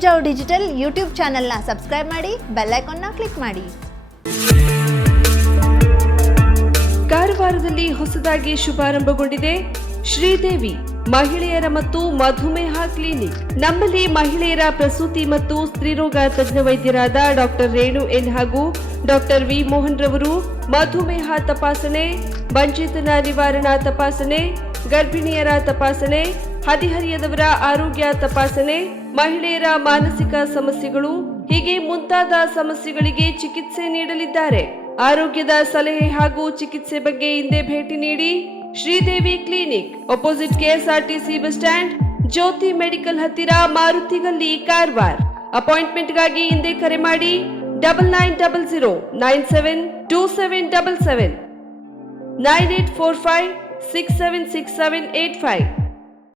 Munjav digital YouTube ಚಾನೆಲ್ನ subscribe ಮಾಡಿ, bell ಐಕಾನ್ನ click ಮಾಡಿ. ಕಾರವಾರದಲ್ಲಿ ಹೊಸದಾಗಿ ಶುಭಾರಂಭಗೊಂಡಿದೆ ಶ್ರೀದೇವಿ ಮಹಿಳೆಯರ ಮತ್ತು ಮಧುಮೇಹ ಕ್ಲಿನಿಕ್. ನಮ್ಮಲ್ಲಿ ಮಹಿಳೆಯರ ಪ್ರಸೂತಿ ಮತ್ತು ಸ್ತ್ರೀರೋಗ ತಜ್ಞ ವೈದ್ಯರಾದ ಡಾಕ್ಟರ್ ರೇಣು ಎನ್ ಹಾಗೂ ಡಾಕ್ಟರ್ ವಿ ಮೋಹನ್ ರವರು ಮಧುಮೇಹ ತಪಾಸಣೆ, ಬಂಚಿತನ ನಿವಾರಣಾ ತಪಾಸಣೆ, ಗರ್ಭಿಣಿಯರ ತಪಾಸಣೆ, ಹದಿಹರಿಯದವರ ಆರೋಗ್ಯ ತಪಾಸಣೆ, ಮಹಿಳೆಯರ ಮಾನಸಿಕ ಸಮಸ್ಯೆಗಳು ಹೀಗೆ ಮುಂತಾದ ಸಮಸ್ಯೆಗಳಿಗೆ ಚಿಕಿತ್ಸೆ ನೀಡಲಿದ್ದಾರೆ. ಆರೋಗ್ಯದ ಸಲಹೆ ಹಾಗೂ ಚಿಕಿತ್ಸೆ ಬಗ್ಗೆ ಹಿಂದೆ ಭೇಟಿ ನೀಡಿ. Sridevi clinic, opposite KSRTC bus stand, Jyoti medical ಹತ್ತಿರ, ಮಾರುತಿಗಲ್ಲಿ, ಕಾರವಾರ. ಅಪಾಯಿಂಟ್ಮೆಂಟ್ಗಾಗಿ ಹಿಂದೆ ಕರೆ ಮಾಡಿ 9900 972777 9845 676785.